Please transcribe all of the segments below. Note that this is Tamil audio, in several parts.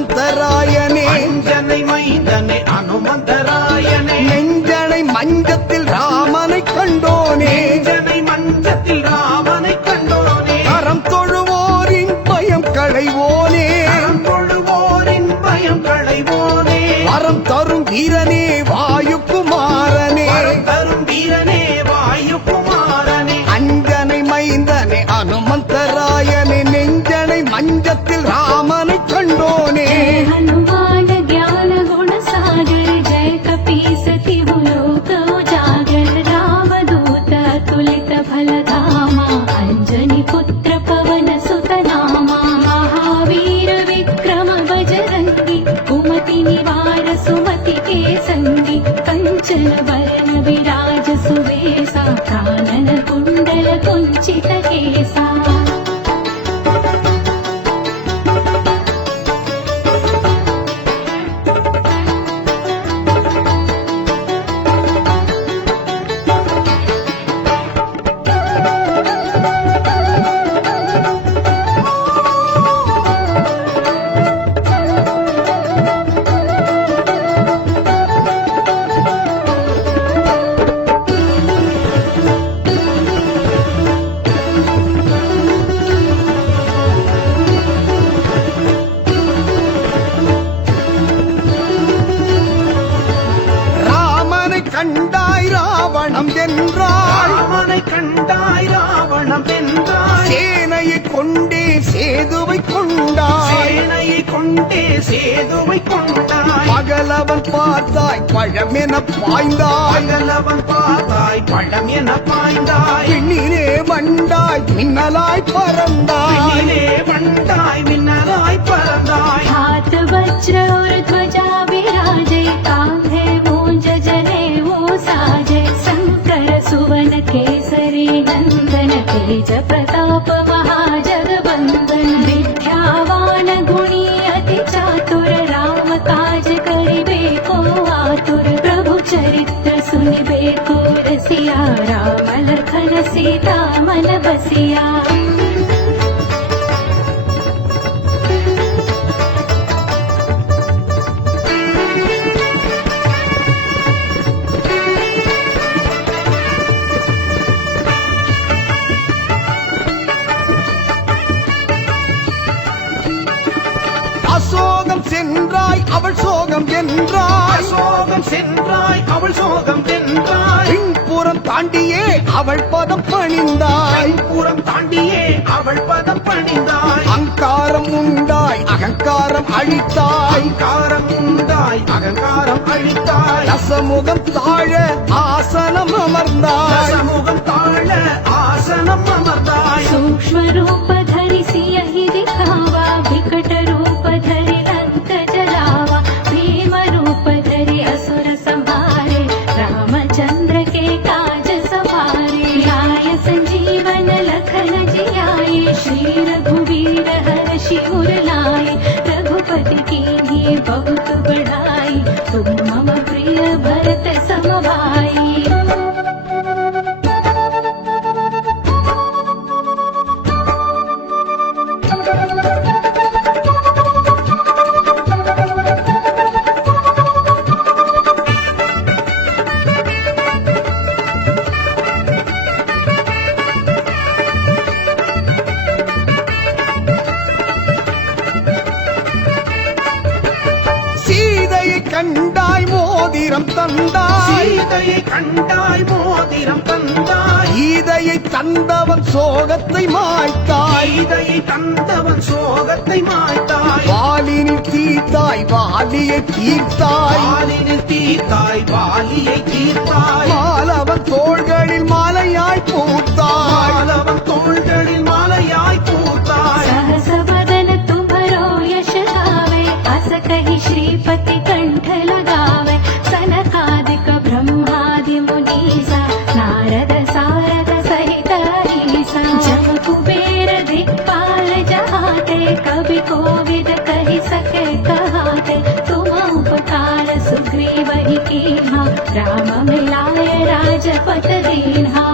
அனுமந்தராயனே அஞ்சனை மைந்தனே அனுமந்தராயனே நெஞ்சனை மஞ்சத்தில் ராமனை கண்டோனே நெஞ்சனை மஞ்சத்தில் ராமனை கண்டோனே கரம் தொழுவோரின் பயம் களைவோனே கரம் தொழுவோரின் பயம் களைவோனே வரம் தரும் வீரனே வாயுகுமாரனே வரம் தரும் வீரனே வாயுகுமாரனே அஞ்சனை மைந்தனே அனுமந்தராயனே நெஞ்சனை மஞ்சத்தில் ராமனை கண்டோனே हनुमान ज्ञान गुण सागर जय कपीसति लोक उजागर रामदूत तुलित फल धामा अंजनी पुत्र पवन सुत नामा महावीर विक्रम बजरंगी कुमति निवार सुमति के संगी कंचन वरण विराज सुवेसा कानन कुंडल कुंचित केसा ராமனை கண்டாய் ராவணம் வென்றாய் ராமனை கண்டாய் ராவணம் வென்றாய் சேனையை கொண்டே சேதுவை கொண்டாய் சேனையை கொண்டே சேதுவை கொண்டாய் பகலவன் பார்த்தாய் பழமென பாய்ந்தாய் பகலவன் பார்த்தாய் பழம் என பாய்ந்தாய் விண்ணிலே வண்டாய் மின்னலாய் பறந்தாய் விண்ணிலே வந்தாய் மின்னலாய் பறந்தாய் हाथ वज्र और ध्वजा विराजे कांधे मूंज जने वो साजे शंकर सुवन केसरी नंदन तेज प्रताप महाजगबंदन विद्यावान गुणी अति चातुर राम काज करिबे को आतुर प्रभु चरित्र सुनिबे को रसिया राम लखन सीता मन बसिया அசோகம் சென்றாய் அவள் சோகம் என்றாய் சோகம் சென்றாய் அவள் சோகம் வென்றாய் பின்புறம் தாண்டியே அவள் பதம் பணிந்தாய் புறம் தாண்டியே அவள் பதம் பணிந்தாய் அங்காரம் உண்டாய் அகங்காரம் அழித்தாய் அகங்காரம் உண்டாய் அகங்காரம் அழித்தாய் ரசமுகம் தாழ ஆசனம் அமர்ந்தாய் சமூகம் தாழ ஆசனம் அமர்ந்தாய் सूक्ष्म रूप धरि सियहि दिखावा विकट रूप धरि लंक जलावा भीम रूप धरि असुर संहारे रामचंद्र के काज सवारे लाय संजीवन लखन जियाए श्री रघुवीर हर्षि उर लाए रघुपति कीन्ही बहुत बढ़ाई तुम मम प्रिय भरत सम भाई சீதையை கண்டாய் மோதிரம் தந்தாய் சீதையை கண்டாய் மோதிரம் தந்தாய் கீதையை தந்தவன் சோகத்தை மாய்த்தாய் சீதையை தந்தவன் சோகத்தை மாய்த்தாய் வாலினில் தீர்த்தாய் வாலியை தீர்த்தாய் வாலினில் தீர்த்தாய் வாலியை தீர்த்தாய் மாலவன் தோள்களில் மாலையாய் பூத்தாய் மாலவன் தோள்களில் மாலையாய் பூத்தாய் सहस बदन तुम्हरो यश गावे अस कहि श्रीपति कंठ लगावे सनकादिक ब्रह्मादि मुनीसा नारद सारद सहित ईसा जम कुबेर दिक्पाल जहाते कवि कोविद कहि सके कहाते तुम उपकार सुग्रीव ही कीन्हा राम मिलाए राजपत दीन्हा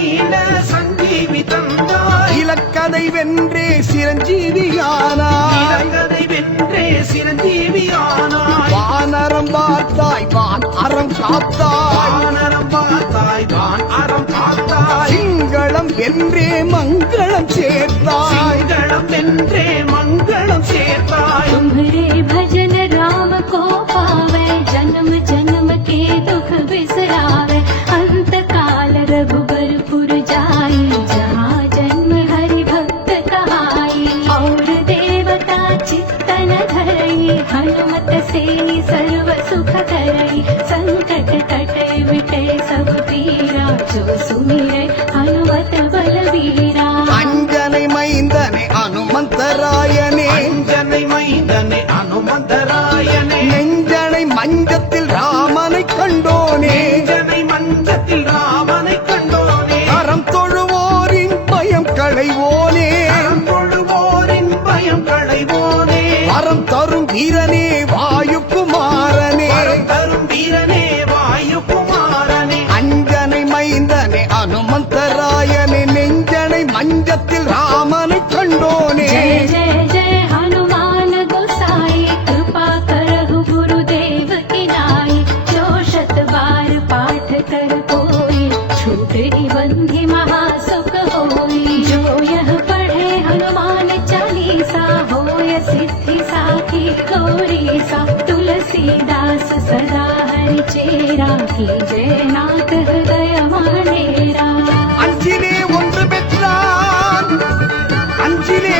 மீள சஞ்சீவி தந்தாய் இலக்கதை வென்றே சிரஞ்சீவியானாய் இலங்கதை வென்றே சிரஞ்சீவியானாய் வானரம் பார்த்தாய் வான் அறம் காத்தாய் வானரம் பார்த்தாய் வான் அறம் பார்த்தாய் சிங்களம் என்றே மங்களம் சேர்த்தாய் சிங்களம் வென்றே மங்களம் சேர்த்தாய் तुम्हारे भजन राम को पावे जन्म जन्म के दुख बिसरावे अंत काल रघुबर पुर जाई जहाँ जन्म हरि भक्त कहाई और देवता चित्तन धरई हनुमत से सर्व सुख करई संकट कटे मिटे सब पीरा जो सुमिरे हनुमत बलवीरा அஞ்சனை மைந்தனை அனுமந்தராயனே அஞ்சனை மைந்தனை அனுமந்தராயனே நெஞ்சனை மஞ்சத்தில் ராமனை கண்டோனே நெஞ்சனை மஞ்சத்தில் ராமனை கண்டோனே அறம் தொழுவோரின் பயம் களைவோனே அறம் தொழுவோரின் பயம் களைவோனே வரம் தரும் வீரனே வாயுகுமாரனே வரம் தரும் வீரனே வாயுகுமாரனே அஞ்சனை மைந்தனை அனுமந்தராயனே நெஞ்சனை மஞ்சத்தில் ராமனை கண்டோனே जय जय जय हनुमान गोसाई कृपा करहु गुरुदेव की नाई जो शत बार पाठ कर कोई छूट बंधि महासुख होई जो यह पढ़े हनुमान चालीसा होय सिद्धि साखी गौरीसा तुलसीदास सदा हरि चेरा की जय नाथ हृदय मानेरा அஞ்சிலே ஒன்று பெற்றான் அஞ்சிலே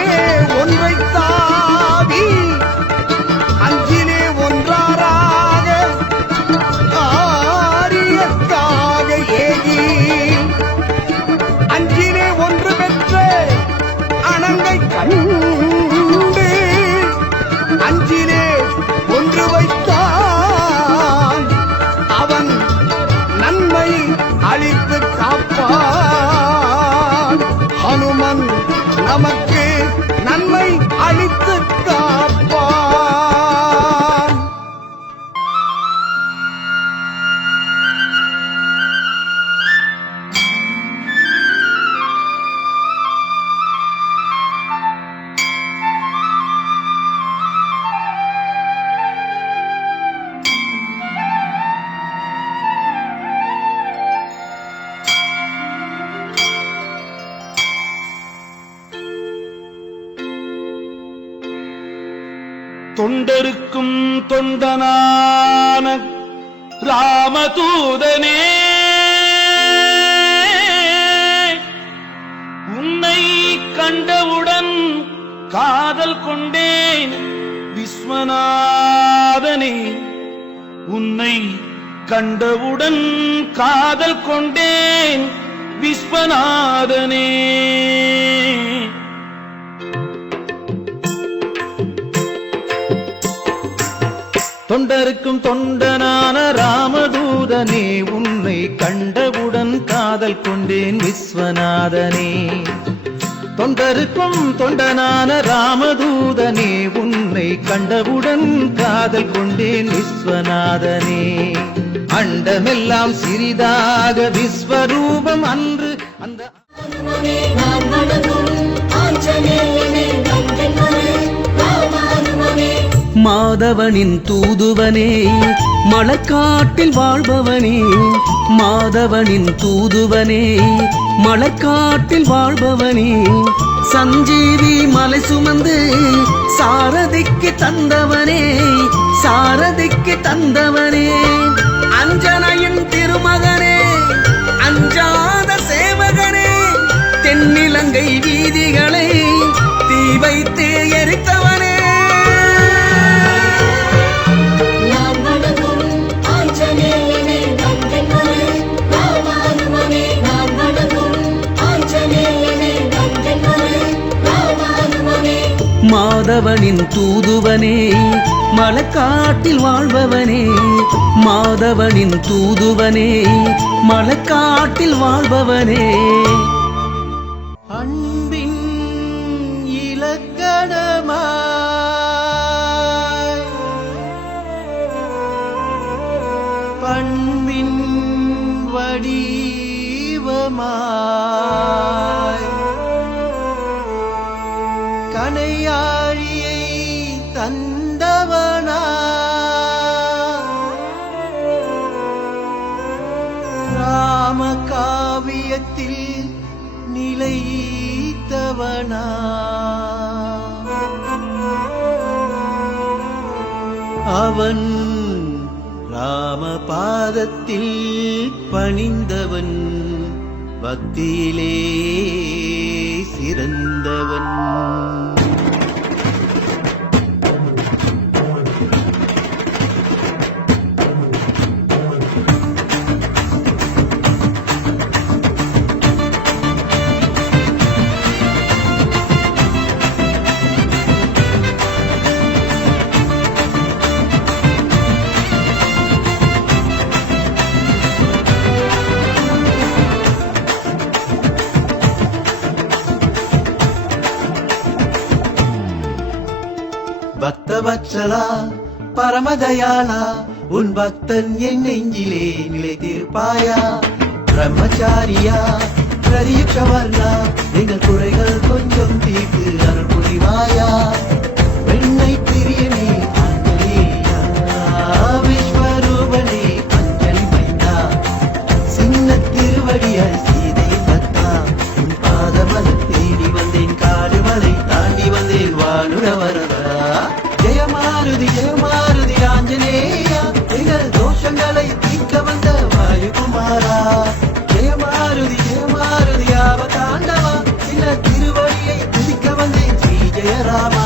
ஒன்றை தாவி அஞ்சிலே ஒன்றாராக ஆரியத்தாக ஏகி அஞ்சிலே ஒன்று பெற்ற அணங்கை கண்டு அஞ்சிலே ஒன்று வைத்தான் அவன் நன்மை அளித்து காப்பான் ஹனுமன் நமக்கு நன்மை அளித்து காப்பான் தொண்டருக்கும் தொண்டனான ராமதூதனே உன்னை கண்டவுடன் காதல் கொண்டேன் விஸ்வநாதனே உன்னை கண்டவுடன் காதல் கொண்டேன் விஸ்வநாதனே தொண்டருக்கும் தொண்டனான ராமதூதனே உன்னை கண்டவுடன் காதல் கொண்டேன் விஸ்வநாதனே தொண்டருக்கும் தொண்டனான ராமதூதனே உன்னை கண்டவுடன் காதல் கொண்டேன் விஸ்வநாதனே அண்டமெல்லாம் சிறிதாக விஸ்வரூபம் அன்று அந்த மாதவனின் தூதுவனே மலக்காட்டில் வாழ்பவனே மாதவனின் தூதுவனே மலக்காட்டில் வாழ்பவனே சஞ்சீவி மலை சுமந்து சாரதிக்கு தந்தவனே சாரதிக்கு தந்தவனே அஞ்சனையின் திருமகனே அஞ்சாத சேவகனே தென்னிலங்கை வீதிகளை தீ வைத்து எரித்தவனே மாதவனின் தூதுவனே மலக்காட்டில் வாழ்பவனே மாதவனின் தூதுவனே மலக்காட்டில் வாழ்பவனே அன்பின் இலக்கணமாய் பண்பின் வடிவமாய் கனையாழியை தந்தவனா ராம காவியத்தில் நிலைத்தவனா அவன் ராமபாதத்தில் பணிந்தவன் பக்தியிலே சிறந்தவன் பக்தவத்சலா பரமதயாளா உன் பக்தன் என் நெஞ்சிலே நிலைத்திருப்பாயா பிரம்மச்சாரியா பிரதீட்சவர்ணா எங்கள் குறைகள் கொஞ்சம் தீர்த்து அருள் புரிவாயா வெண்ணை பிரியனே ஆஞ்சநேயா விஸ்வரூபனே அஞ்சலி மைந்தா சின்ன திருவடியாய் சீதை பக்தா உன் பாதமலர் தேடி வந்தேன் காடு மலை தாண்டி வந்தேன் வானுட வரதா ஜெயமாருதி ஜெயமாருதி ஆஞ்சநேயா எங்கள் தோஷங்களை தீர்க்க வந்த வாயுகுமாரா ஜெயமாருதி ஜெயமாருதி ஆவதாண்டவா சின்ன திருவடியை துதிக்க வந்தேன் ஸ்ரீ ஜெயராமா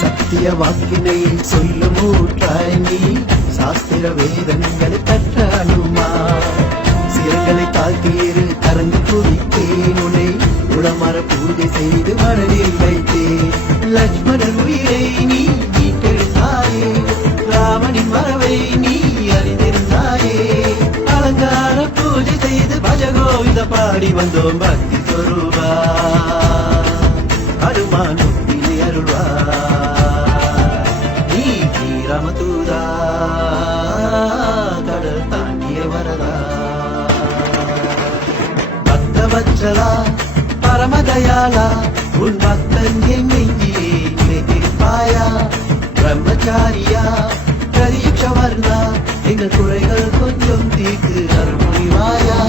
சத்திய வாக்கினை சொல்லும் ஊற்றாய் நீ சாஸ்திர வேதங்களை கற்றாலுமா சிரங்களை தாக்கியிரு கரங்கு குவித்தேன் உன்னை உளமர பூஜை செய்து மனதில் வைத்தேன் லட்சுமணன் உயிரை நீ மீட்டெழுந்தாயே ராமனின் மரவை நீ அறிந்திருந்தாயே அலங்கார பூஜை செய்து பஜகோவிந்த பாடி வந்தோம் பக்தி சொரூபா அருமான் முக்தினை அருள்வா ராமதூதா கடல் தாண்டிய வரதா பக்தவத்சலா பரமதயாளா உன் பக்தன் என் நெஞ்சிலே நிலைத்திருப்பாயா பிரம்மச்சாரியா பிரதீட்சவர்ணா எங்கள் குறைகள் கொஞ்சம் தீர்த்து அருள் புரிவாயா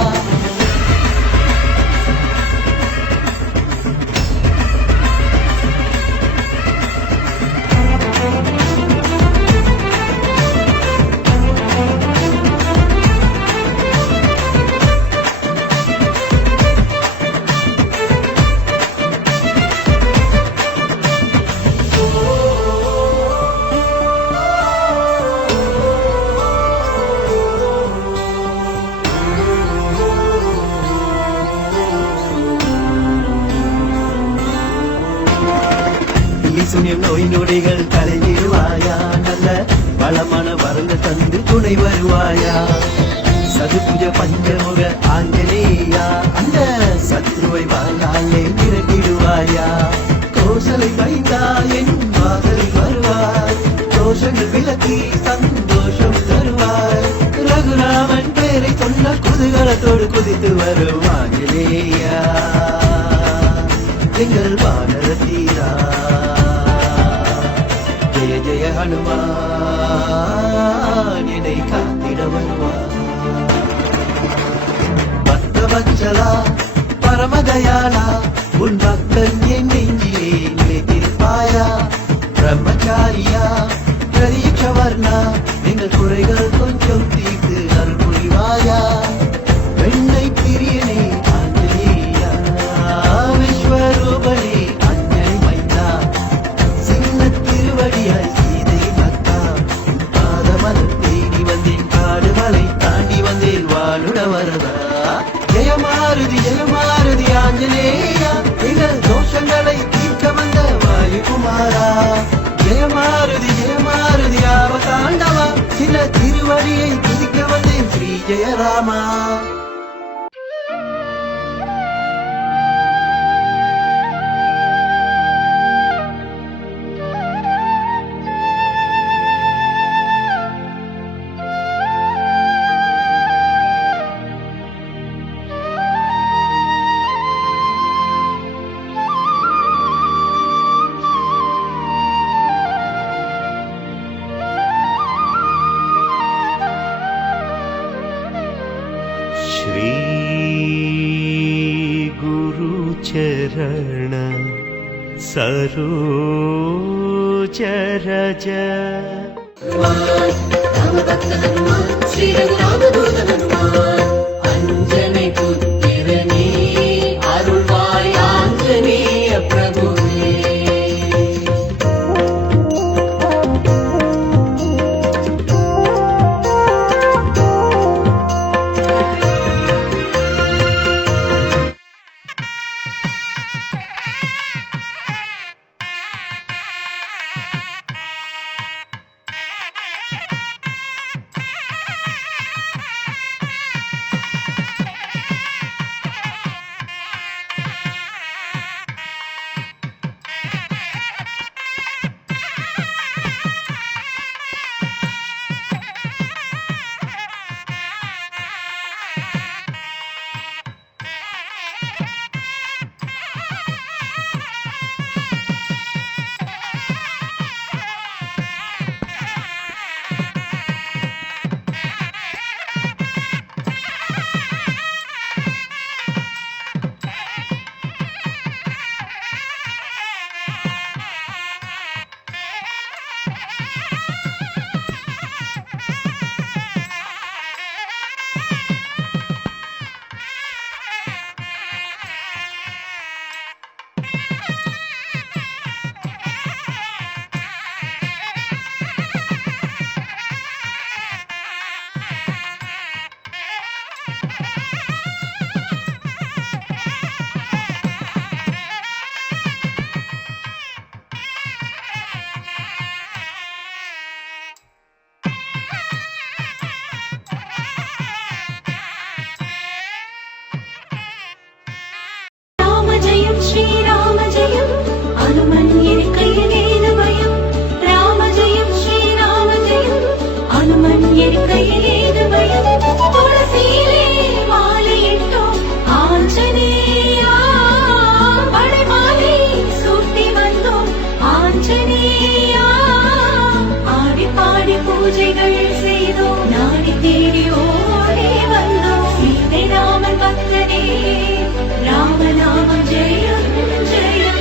சுனியம் நோய் நொடிகள் கலைஞ்சிடுவாயா நல்ல வளமான வரங்கள் தந்து துணை வருவாயா சதுபுஜ பஞ்சமுக ஆஞ்சநேயா அந்த சத்ருவை வாழாலே விரட்டிடுவாயா கோசலை வைந்தா என் வாசலில் வருவாய் தோஷங்கள் விலக்கி சந்தோஷம் தருவாய் ரகுராமன் பேரை சொன்ன குதூகலத்தோடு குதித்து வரும் ஆஞ்சநேயா எங்கள் வானர தீரா ஜெய ஜெய ஹனுமான் என்னை காத்திட வருவார் பக்தவத்சலா பரமதயாளா உன் பக்தன் என் நெஞ்சிலே நிலைத்திருப்பாயா பிரம்மச்சாரியா பிரதீட்சவர்ணா எங்கள் குறைகள் கொஞ்சம் தீர்த்து அருள் புரிவாயா வெண்ணை பிரியனே ஆஞ்சநேயா விஸ்வரூபனே அஞ்சலி மைந்தா சின்ன திருவடியாய் சீதை பக்தா பாதமலர் தேடி வந்தேன் காடு மலை தாண்டி வந்தேன் வானுட வரதா ஜெயமாருதி ஜெயமாருதி ஆஞ்ச குமாரா ஜெயமாருதி அவதாண்டவா சில திருவடியை துதிக்க வந்தேன் ஸ்ரீ ஜெயராமா श्री गुरुचरण सरोज रज அஞ்சனை புத்திரனே அருள்வாய் ஆஞ்சநேய பிரபுவே श्रीराम जयं हनुमन् एरिकैयिलेन भयं राम जयं श्रीराम जयं हनुमन् एरिकैयिलेन भयं तुलसीले मालयिट्टोम आञ्जनेया वडमालै सूट्टि वन्दोम आञ्जनेया आडि पाडि पूजैगळ सेय्दोम नाडि தேடி ஓடி வந்தோம் சீதை ராமன் பக்தனே ராமநாமம் ஜெயம் ஜெயம்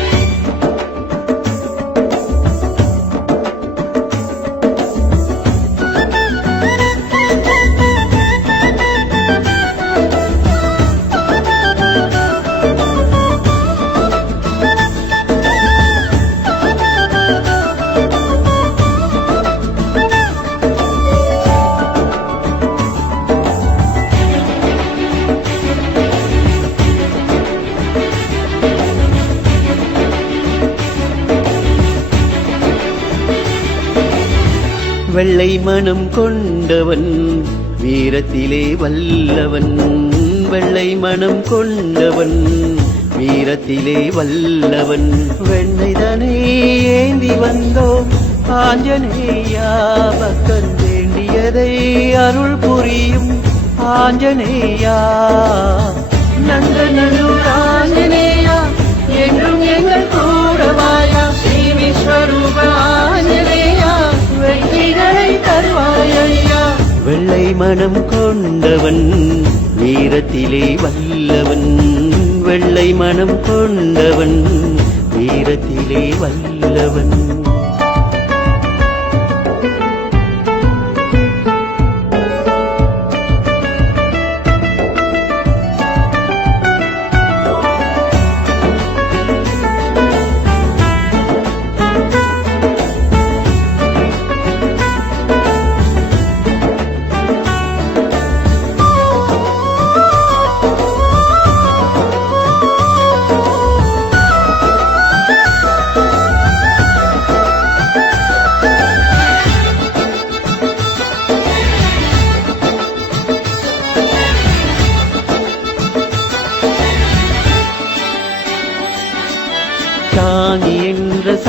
வெள்ளை மனம் கொண்டவன் வீரத்திலே வல்லவன் வெள்ளை மனம் கொண்டவன் வீரத்திலே வல்லவன் வெண்ணைதனை ஏந்தி வந்தோம் ஆஞ்சநேயா பக்தன் வேண்டியதை அருள் புரியும் ஆஞ்சநேயா நந்தநல்லூர் ஆஞ்சநேயா என்றும் எங்கள் கூடவாயா ஸ்ரீ விஸ்வரூப ஆஞ்சநேயா வெற்றிகளை தருவாயா வெள்ளை மனம் கொண்டவன் வீரத்திலே வல்லவன் வெள்ளை மனம் கொண்டவன் வீரத்திலே வல்லவன்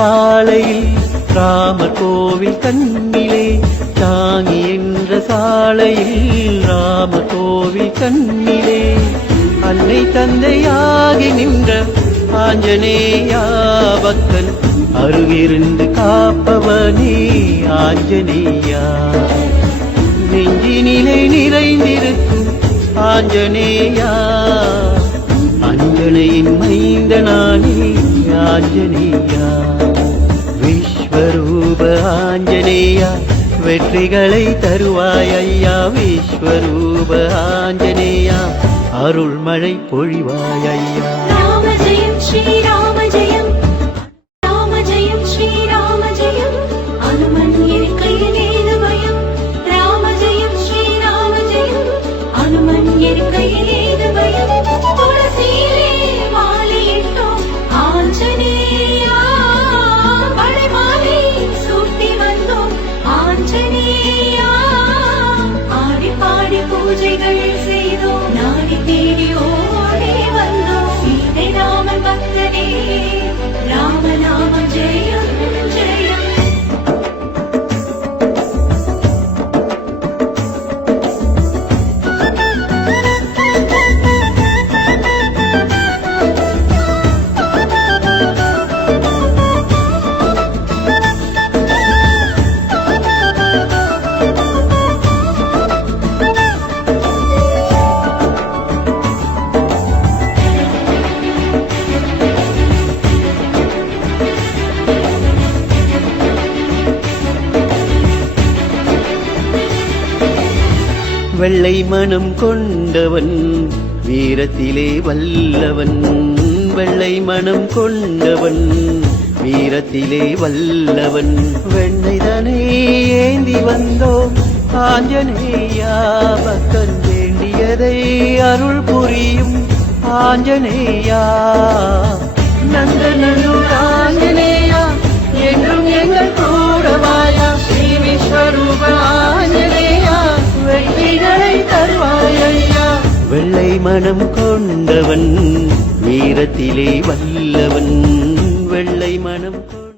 சாலையில் ராமர் கோவில் கண்ணிலே தாங்கி என்ற சாலையில் ராமர் கோவில் கண்ணிலே அன்னை தந்தையாகி நின்ற ஆஞ்சநேயா பக்தன் அருகிருந்து காப்பவனே ஆஞ்சநேயா நெஞ்சினிலே நிறைந்திருக்கும் ஆஞ்சநேயா அஞ்சனையின் மைந்தனானே ஆஞ்சநேயா விஸ்வரூப ஆஞ்சநேயா வெற்றிகளை தருவாய் ஐயா விஸ்வரூப ஆஞ்சநேயா அருள்மழை பொழிவாய் ஐயா ராம ஜெயம் ஸ்ரீராம ஜெயம் ராம ஜெயம் ஸ்ரீராம ஜெயம் அனுமன் இருக்கையில் ஏது பயம் ராம ஜெயம் ஸ்ரீராம ஜெயம் அனுமன் இருக்கையில் ஏது பயம் துளசியிலே மாலையிட்டோம் ஆஞ்சநேயா வளைமாலை சூட்டி வந்தோம் ஆஞ்சநேயா ஆடி பாடி பூஜைகள் செய்தோம் நாடி தேடி ஓடி வந்தோம் சீதை ராமன் பக்தனே ராமநாமம் ஜெயம் ஜெயம் வெள்ளை மனம் கொண்டவன் வீரத்திலே வல்லவன் வெள்ளை மனம் கொண்டவன் வீரத்திலே வல்லவன் வெண்ணைதனை ஏந்தி வந்தோம் ஆஞ்சநேயா பக்தன் வேண்டியதை அருள் புரியும் ஆஞ்சநேயா நந்தனூர் ஆஞ்சநேயா என்றும் எங்கள் கூடவாயா ஸ்ரீ விஸ்வரூப ஆஞ்சநேயா வெற்றிகளை தருவாய் ஐயா வெள்ளை மனம் கொண்டவன் வீரத்திலே வல்லவன் வெள்ளை மனம்